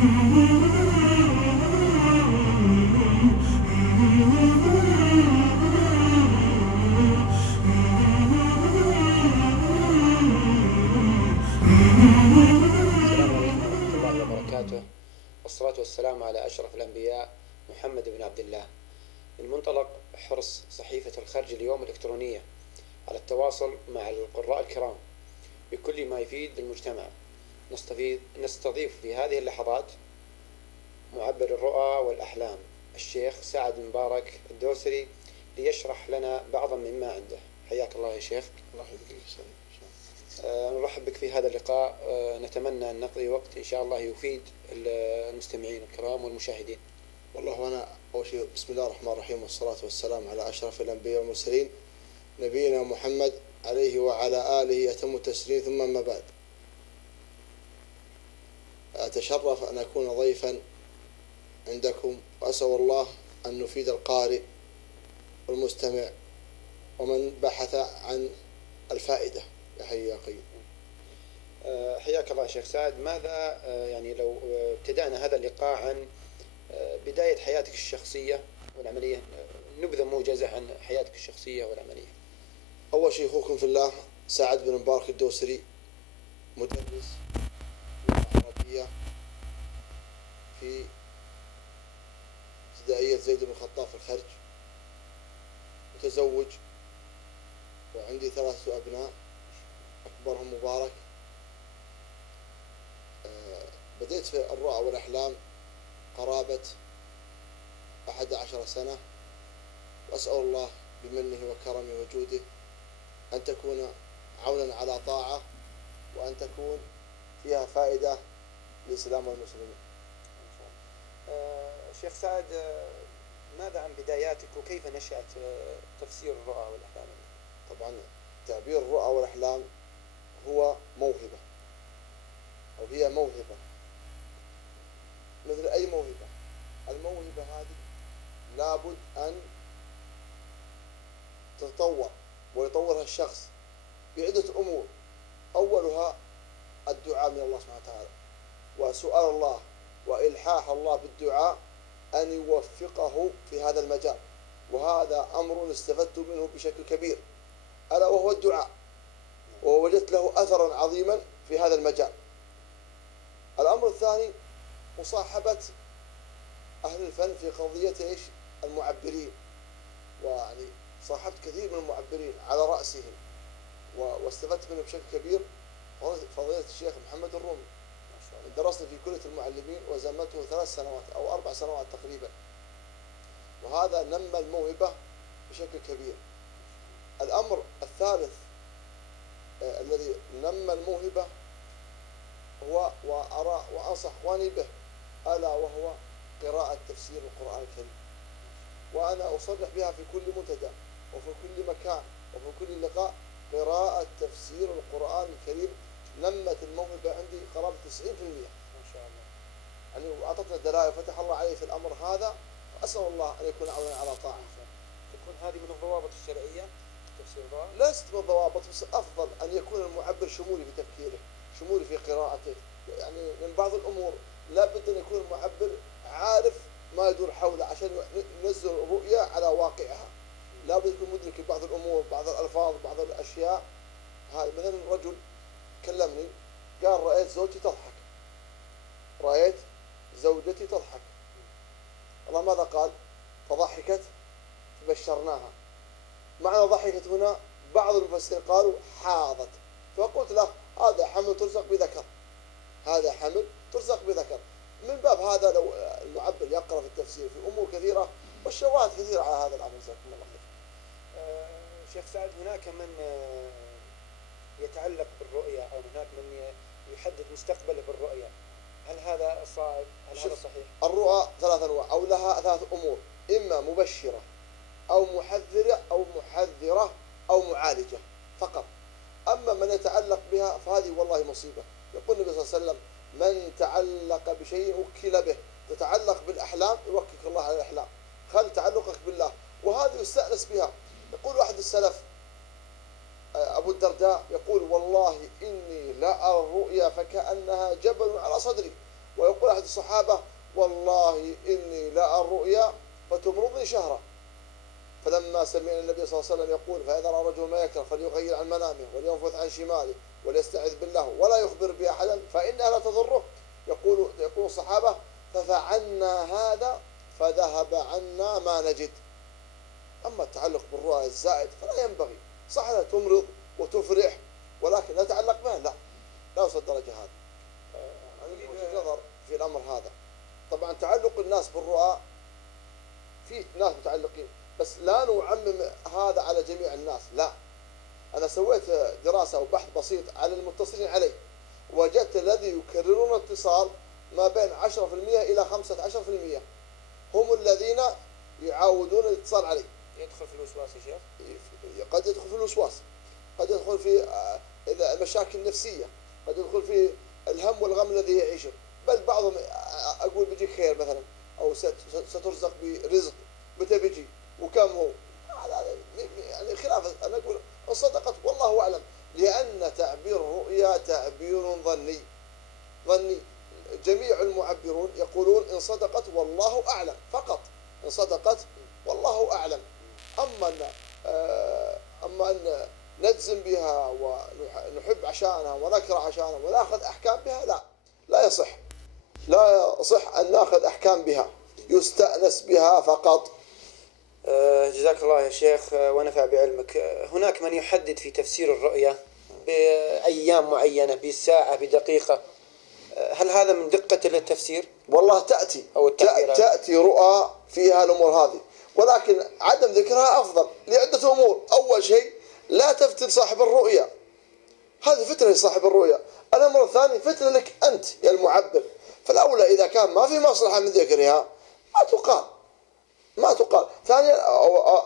والصلاة والسلام على أشرف الأنبياء محمد بن عبد الله. من منطلق حرص صحيفة الخرج اليوم الإلكترونية على التواصل مع القراء الكرام بكل ما يفيد المجتمع، نستضيف في هذه اللحظات معبر الرؤى والأحلام الشيخ سعد مبارك الدوسري ليشرح لنا بعضا مما عنده. حياك الله يا شيخ. الله يحفظك. نرحب بك في هذا اللقاء. نتمنى أن نقضي وقت إن شاء الله يفيد المستمعين الكرام والمشاهدين. والله وأنا أول شيء بسم الله الرحمن الرحيم، والصلاة والسلام على أشرف الأنبياء والمرسلين نبينا محمد عليه وعلى آله يتم التسليم، ثم أما بعد. أتشرف أن أكون ضيفا عندكم، وأسأل الله أن نفيد القارئ والمستمع ومن بحث عن الفائدة. يا حي يا قيوم. حياك الله شيخ سعد. ماذا يعني لو ابتدأنا هذا اللقاء عن بداية حياتك الشخصية والعملية، نبذة موجزة عن حياتك الشخصية والعملية. أول شيء أخوكم في الله سعد بن مبارك الدوسري، مدرس لغة عربية في ابتدائية زيد بن الخطاب في الخرج، متزوج وعندي 3 أبناء أكبرهم مبارك. بديت في الرؤى والأحلام قرابة 11 سنة، وأسأل الله بمنه وكرمه وجوده أن تكون عونا على طاعة، وأن تكون فيها فائدة للإسلام والمسلمين. شيخ سعد، ماذا عن بداياتك وكيف نشأت تفسير الرؤى والأحلام؟ طبعا تعبير الرؤى والأحلام هو موهبة، أو هي موهبة مثل أي موهبة. الموهبة هذه لابد أن تتطور ويطورها الشخص بعدة أمور. أولها الدعاء من الله سبحانه وتعالى، وسؤال الله وإلحاح الله بالدعاء أن يوفقه في هذا المجال، وهذا أمر استفدت منه بشكل كبير، ألا وهو الدعاء، ووجدت له أثرا عظيما في هذا المجال. الأمر الثاني مصاحبة أهل الفن في قضية المعبرين، ويعني صاحبت كثير من المعبرين على رأسهم واستفدت منه بشكل كبير فضيلة الشيخ محمد الرومي. درسنا في كلية المعلمين وزمته 3 سنوات أو 4 سنوات تقريبا، وهذا نمى الموهبة بشكل كبير. الأمر الثالث الذي نمى الموهبة هو وأرى وأنصح إخواني به، ألا وهو قراءة تفسير القرآن الكريم. وأنا أصرح بها في كل منتدى وفي كل مكان وفي كل لقاء، قراءة تفسير القرآن الكريم نمت الموهبة عندي قرابة 90%. ما شاء الله. يعني وأعطتنا دلائل فتح الله علي في الأمر هذا، وأسأل الله أن يكون عونا على طاعة. تكون هذه من الضوابط الشرعية تفسير الرؤى؟ لست من الضوابط، بس أفضل أن يكون المعبر شمولي في تفكيره، شمولي في قراءته. يعني من بعض الأمور لابد أن يكون المعبر عارف ما يدور حوله عشان ينزل الرؤيا على واقعها. لابد يكون مدرك بعض الأمور، بعض الألفاظ، بعض الأشياء. هذا مثلا رجل كلمني قال رأيت زوجتي تضحك، رأيت زوجتي تضحك. الله ماذا قال؟ فضحكت فبشرناها. معنى ضحكت هنا بعض المفسرين قالوا حاضت، فقلت له هذا حمل ترزق بذكر، هذا حمل ترزق بذكر. من باب هذا لو المعبر يقرأ في التفسير في أمور كثيرة والشواهد كثيرة على هذا الأمر. جزاكم الله خير. شيخ سعد، هناك من يتعلق بالرؤيا أو هناك من يحدد مستقبله بالرؤيا، هل هذا صائب؟ هل هذا صحيح؟ الرؤى 3 أنواع أو لها 3 أمور، إما مبشرة أو محذرة أو محذرة أو معالجة فقط. أما من يتعلق بها فهذه والله مصيبة. يقول النبي صلى الله عليه وسلم من تعلق بشيء وكل به. تتعلق بالأحلام يوكلك الله على الأحلام، خل تعلقك بالله، وهذه يستأنس بها. يقول واحد السلف أبو الدرداء يقول والله إني لا أرى الرؤيا فكأنها جبل على صدري، ويقول يقول أحد الصحابة: والله إني لأرى الرؤيا فتمرضني شهرا. فلما سمعنا النبي صلى الله عليه وسلم يقول: فإذا رأى رجل ما يكره فليغير عن منامه ولينفث عن شماله وليستعذ بالله ولا يخبر بأحدا فإنها لا تضره، يقول الصحابة: ففعلنا هذا فذهب عنا ما نجد. أما التعلق بالرؤى الزائد فلا ينبغي. صح أنها تمرض وتفرح، ولكن لا تعلق بها، لا يوصل الدرجة هذه. أنا وجهة نظر في الأمر هذا. طبعا تعلق الناس بالرؤى، في ناس متعلقين، بس لا نعمم هذا على جميع الناس، لا. أنا سويت دراسة أو بحث بسيط على المتصلين علي، وجدت الذي يكررون الاتصال ما بين 10% إلى 15% هم الذين يعاودون الاتصال علي. يدخل في الوسواس يا شيخ؟ قد يدخل في الوسواس، قد يدخل في المشاكل النفسية، قد يدخل في الهم والغم الذي يعيشه، بل بعضهم أقول بيجيك خير مثلا، أو سترزق برزق، متى بيجي وكم هو، يعني خلاف. أنا أقول إن صدقت والله أعلم، لأن تعبير الرؤيا تعبير ظني. جميع المعبرون يقولون إن صدقت والله أعلم فقط، إن صدقت والله أعلم. أما أن نجزم بها ونحب عشانها ونكره عشانها ونأخذ أحكام بها، لا يصح أن نأخذ أحكام بها، يستأنس بها فقط. جزاك الله يا شيخ ونفع بعلمك. هناك من يحدد في تفسير الرؤيا بأيام معينة، بساعة، بدقيقة، هل هذا من دقة التفسير؟ والله تأتي رؤى فيها الأمور هذه، ولكن عدم ذكرها أفضل لعدة أمور. أول شيء لا تفتن صاحب الرؤيا، هذه فتنة لصاحب الرؤيا. الأمر الثاني فتنة لك أنت يا المعبر، فالأولى إذا كان ما في مصلحة من ذكرها ما تقال. ثانيا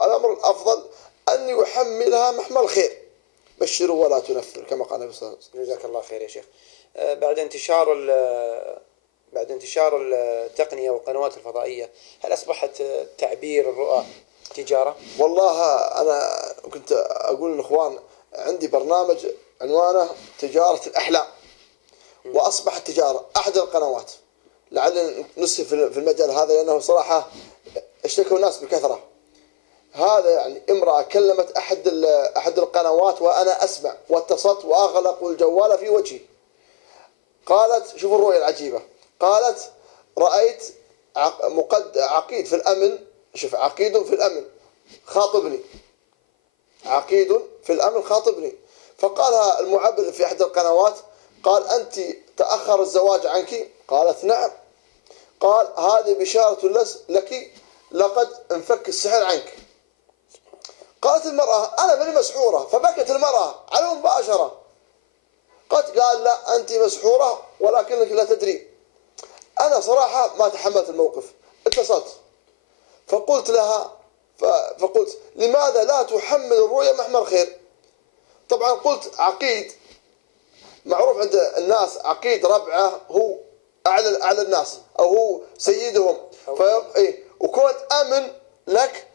الأمر الأفضل أن يحملها محمل خير، بشروا ولا تنفر كما قال النبي صلى الله عليه وسلم. جزاك الله خير يا شيخ. بعد انتشار التقنية والقنوات الفضائية، هل أصبحت تعبير الرؤى تجارة؟ والله أنا كنت أقول للإخوان عندي برنامج عنوانه تجارة الأحلام، وأصبحت تجارة. أحد القنوات، لعل نسي في المجال هذا لأنه صراحة اشتكوا الناس بكثرة. هذا يعني امرأة كلمت أحد القنوات وأنا أسمع، واتصلت وأغلقوا الجوال في وجهي. قالت: شوفوا الرؤية العجيبة، قالت: رأيت عقيد في الأمن، شوف، عقيد في الأمن خاطبني، عقيد في الأمن خاطبني. فقالها المعبر في أحد القنوات، قال: أنت تأخر الزواج عنك؟ قالت: نعم. قال: هذه بشارة لك، لقد انفك السحر عنك. قالت المرأة: أنا ماني مسحورة. فبكت المرأة على مباشرة، قال: لا، أنت مسحورة ولكنك لا تدري. أنا صراحة ما تحملت الموقف، اتصلت فقلت لها، فقلت: لماذا لا تحمل الرؤيا محمل خير؟ طبعا قلت عقيد معروف عند الناس، عقيد ربعه هو أعلى الناس أو هو سيدهم، وكون أمن لك،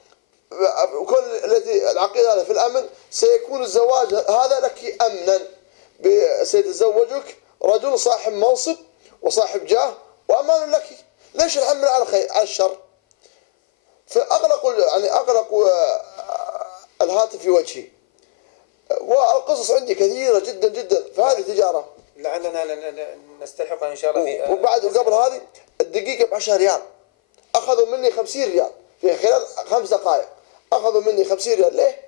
وكون العقيدة هذا في الأمن، سيكون الزواج هذا لك أمنا، سيتزوجك رجل صاحب منصب وصاحب جاه وأمان لك، ليش الحمل على الشر؟ فأغلقوا الهاتف في وجهي. والقصص عندي كثيرة جدا جدا، فهذه تجارة. لعلنا نستلحق إن شاء الله في وبعد قبل هذه الدقيقة ب10 ريال، أخذوا مني 50 ريال في خلال 5 دقائق، أخذوا مني 50 ريال. ليه؟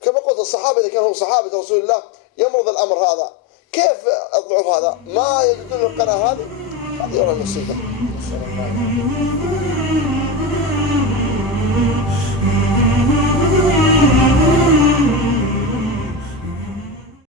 كما قلت الصحابة إذا كانوا صحابة رسول الله يمرض الأمر هذا، كيف الضعف هذا ما يجدون القناة هذه يرى المصيبة.